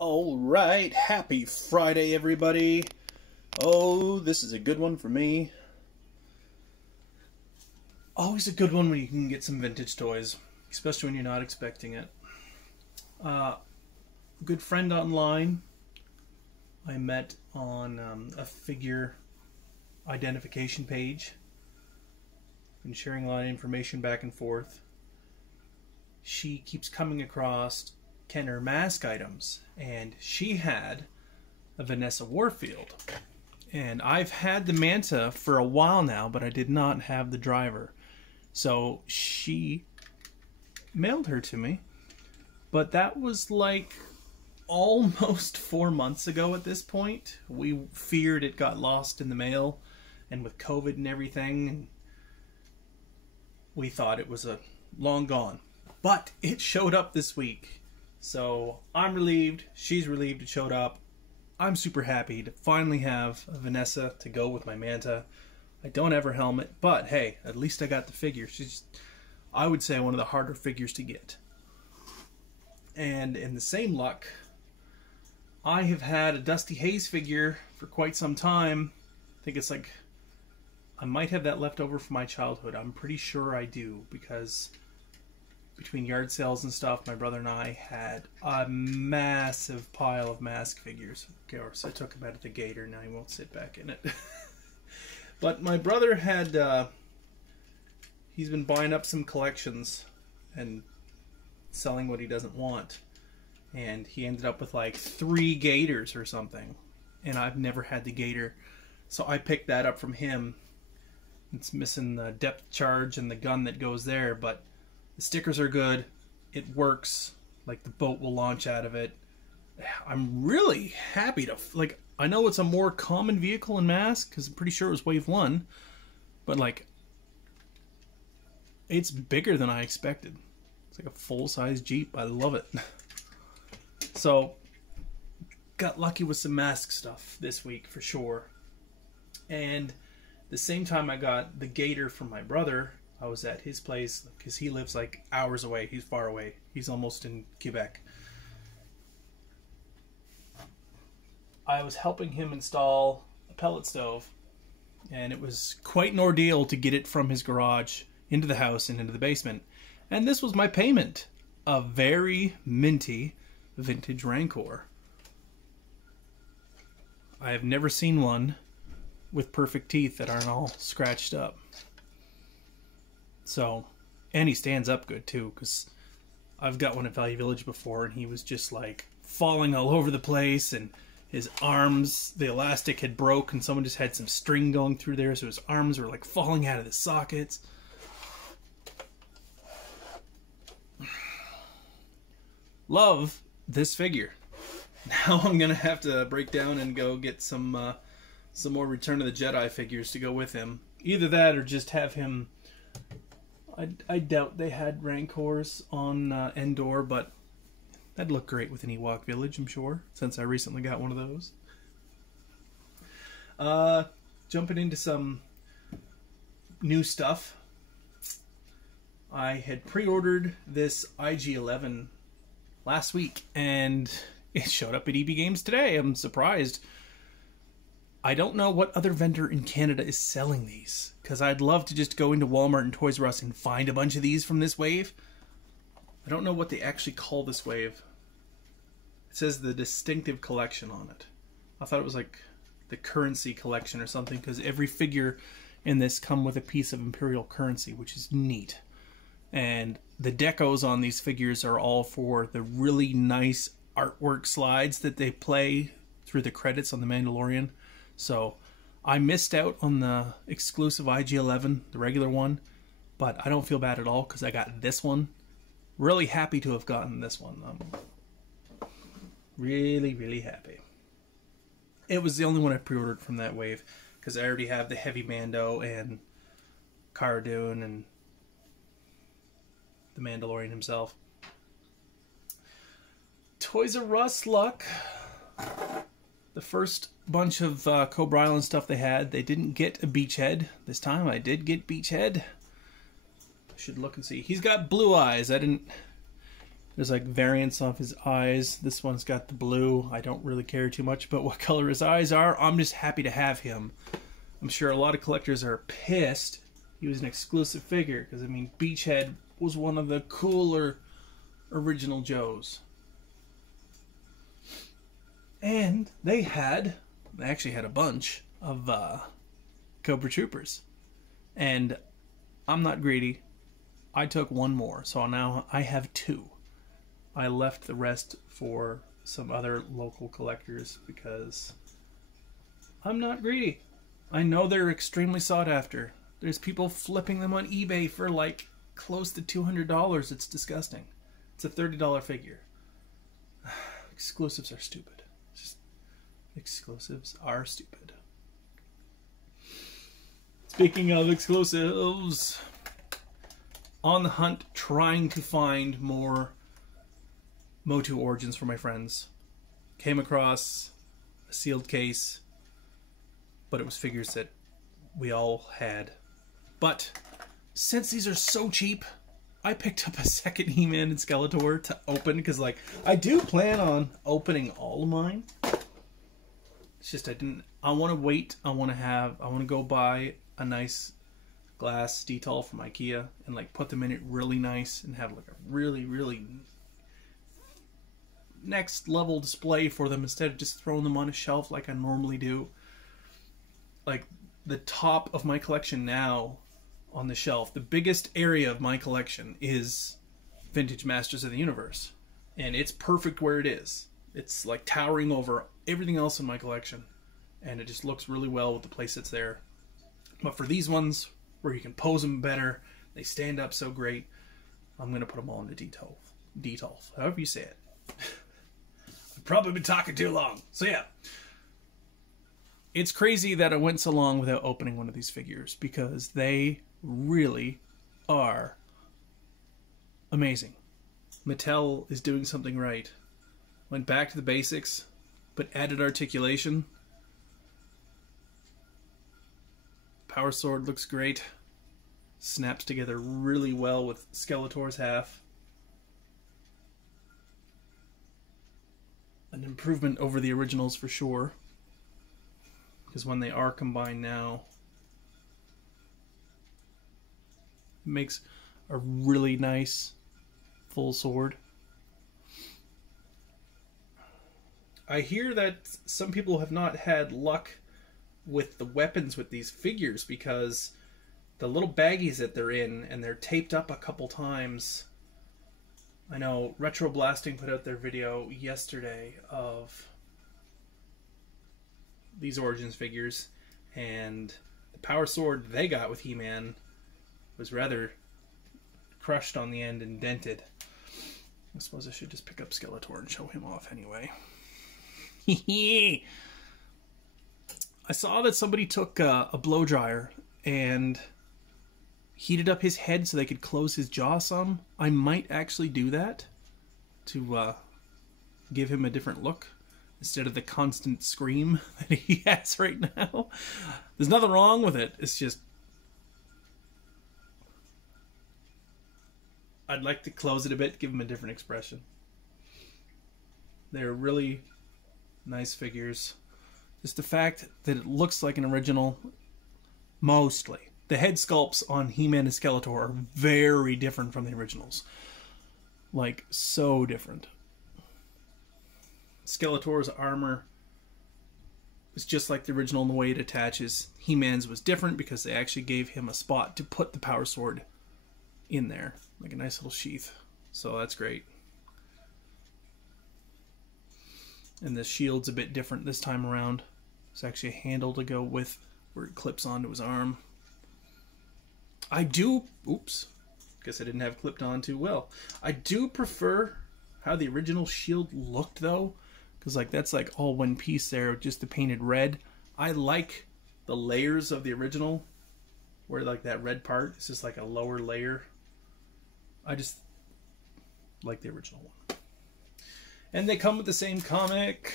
All right, happy Friday, everybody. Oh, this is a good one for me. Always a good one when you can get some vintage toys, especially when you're not expecting it. Good friend online I met on a figure identification page. Been sharing a lot of information back and forth. She keeps coming across Kenner mask items, and she had a Vanessa Warfield, and I've had the Manta for a while now, but I did not have the driver, so she mailed her to me. But that was like almost 4 months ago at this point. We feared it got lost in the mail, and with COVID and everything, we thought it was long gone. But it showed up this week. So I'm relieved, she's relieved it showed up. I'm super happy to finally have a Vanessa to go with my Manta. I don't have her helmet, but hey, at least I got the figure. She's, I would say, one of the harder figures to get. And in the same luck, I have had a Dusty Hayes figure for quite some time. I think it's like, I might have that left over from my childhood. I'm pretty sure I do, because between yard sales and stuff, my brother and I had a massive pile of mask figures. Of course, I took him out of the gator, now he won't sit back in it. But my brother had, he's been buying up some collections and selling what he doesn't want. And he ended up with like 3 gators or something. And I've never had the gator. So I picked that up from him. It's missing the depth charge and the gun that goes there, but the stickers are good. It works. Like, the boat will launch out of it. I'm really happy to, like, I know it's a more common vehicle in mask, because I'm pretty sure it was Wave 1. But, like, it's bigger than I expected. It's like a full-size Jeep. I love it. So, got lucky with some mask stuff this week, for sure. And the same time I got the gator from my brother, I was at his place, because he lives like hours away. He's far away. He's almost in Quebec. I was helping him install a pellet stove, and it was quite an ordeal to get it from his garage into the house and into the basement. And this was my payment. A very minty vintage Rancor. I have never seen one with perfect teeth that aren't all scratched up. So, and he stands up good too, because I've got one at Value Village before, and he was just like falling all over the place, and his arms, the elastic had broke, and someone just had some string going through there, so his arms were like falling out of the sockets. Love this figure. Now I'm gonna have to break down and go get some more Return of the Jedi figures to go with him. Either that or just have him. I doubt they had Rancors on Endor, but that'd look great with an Ewok Village, I'm sure, since I recently got one of those. Jumping into some new stuff. I had pre-ordered this IG-11 last week, and it showed up at EB Games today. I'm surprised. I don't know what other vendor in Canada is selling these, because I'd love to just go into Walmart and Toys R Us and find a bunch of these from this wave. I don't know what they actually call this wave. It says the Distinctive Collection on it. I thought it was like the Currency Collection or something, because every figure in this come with a piece of Imperial currency, which is neat. And the decos on these figures are all for the really nice artwork slides that they play through the credits on The Mandalorian. So I missed out on the exclusive IG-11, the regular one, but I don't feel bad at all because I got this one. Really happy to have gotten this one. Really, really happy. It was the only one I pre-ordered from that wave, because I already have the Heavy Mando and Cara Dune and the Mandalorian himself. Toys R Us luck. The first bunch of Cobra Island stuff they had, they didn't get a Beachhead. This time I did get Beachhead. I should look and see. He's got blue eyes. I didn't There's like variants of his eyes. This one's got the blue. I don't really care too much about what color his eyes are. I'm just happy to have him. I'm sure a lot of collectors are pissed he was an exclusive figure, because I mean, Beachhead was one of the cooler original Joes. And they actually had a bunch of Cobra Troopers. And I'm not greedy. I took one more, so now I have 2. I left the rest for some other local collectors because I'm not greedy. I know they're extremely sought after. There's people flipping them on eBay for like close to $200. It's disgusting. It's a $30 figure. Exclusives are stupid. Just exclusives are stupid. Speaking of exclusives, on the hunt trying to find more Motu Origins for my friends. Came across a sealed case, but it was figures that we all had. But since these are so cheap, I picked up a second He-Man and Skeletor to open, because like I do plan on opening all of mine. It's just I want to wait. I want to go buy a nice glass detail from IKEA and like put them in it really nice and have like a really, really next level display for them instead of just throwing them on a shelf like I normally do. Like the top of my collection now on the shelf, the biggest area of my collection is Vintage Masters of the Universe, and it's perfect where it is. It's like towering over everything else in my collection, and it just looks really well with the place that's there. But for these ones where you can pose them better, they stand up so great, I'm going to put them all into detail, however you say it. I've probably been talking too long. So yeah, it's crazy that I went so long without opening one of these figures, because they really are amazing. Mattel is doing something right. Went back to the basics, but added articulation. Power Sword looks great. Snaps together really well with Skeletor's half. An improvement over the originals for sure, because when they are combined now, it makes a really nice full sword. I hear that some people have not had luck with the weapons with these figures because the little baggies that they're in, and they're taped up a couple times. I know Retro Blasting put out their video yesterday of these Origins figures, and the Power Sword they got with He-Man was rather crushed on the end and dented. I suppose I should just pick up Skeletor and show him off anyway. I saw that somebody took a blow dryer and heated up his head so they could close his jaw some. I might actually do that to give him a different look instead of the constant scream that he has right now. There's nothing wrong with it. It's just I'd like to close it a bit, give him a different expression. They're really nice figures. Just the fact that it looks like an original, mostly. The head sculpts on He-Man and Skeletor are very different from the originals. Like, so different. Skeletor's armor is just like the original in the way it attaches. He-Man's was different because they actually gave him a spot to put the Power Sword in there. Like a nice little sheath. So that's great. And the shield's a bit different this time around. It's actually a handle to go with where it clips onto his arm. I do... Oops. Guess I didn't have it clipped on too well. I do prefer how the original shield looked, though. Because, like, that's, like, all one piece there, just the painted red. I like the layers of the original, where, like, that red part is just, like, a lower layer. I just like the original one. And they come with the same comic,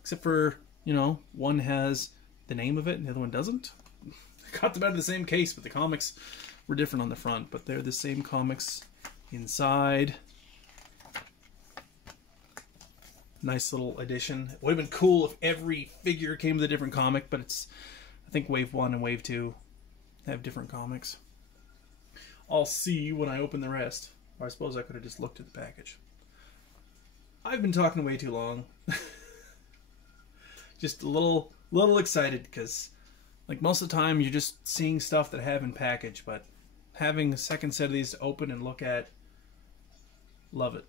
except for, you know, one has the name of it and the other one doesn't. I got them out of the same case, but the comics were different on the front, but they're the same comics inside. Nice little addition. It would have been cool if every figure came with a different comic, but it's, I think Wave 1 and Wave 2 have different comics. I'll see when I open the rest. Or I suppose I could have just looked at the package. I've been talking way too long. Just a little excited because, like, most of the time you're just seeing stuff that I have in package, but having a second set of these to open and look at, love it.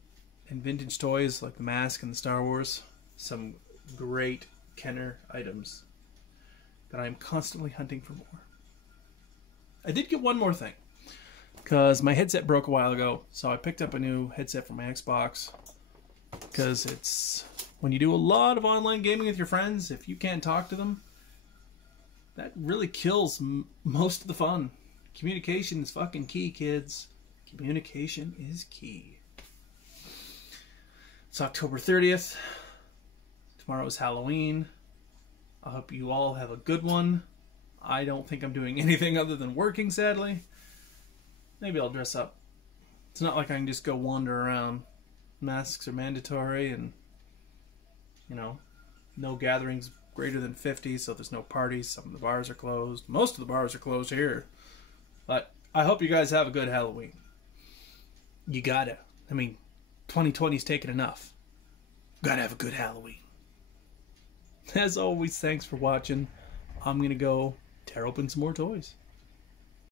And vintage toys like the Mask and the Star Wars, some great Kenner items that I'm constantly hunting for more. I did get one more thing, because my headset broke a while ago, so I picked up a new headset for my Xbox, because it's, when you do a lot of online gaming with your friends, if you can't talk to them, that really kills most of the fun. Communication is fucking key, kids. Communication is key. It's October 30th. Tomorrow is Halloween. I hope you all have a good one. I don't think I'm doing anything other than working, sadly. Maybe I'll dress up. It's not like I can just go wander around. Masks are mandatory, and, you know, no gatherings greater than 50, so there's no parties. Some of the bars are closed. Most of the bars are closed here. But I hope you guys have a good Halloween. You gotta. I mean, 2020's taken enough. Gotta have a good Halloween. As always, thanks for watching. I'm gonna go tear open some more toys.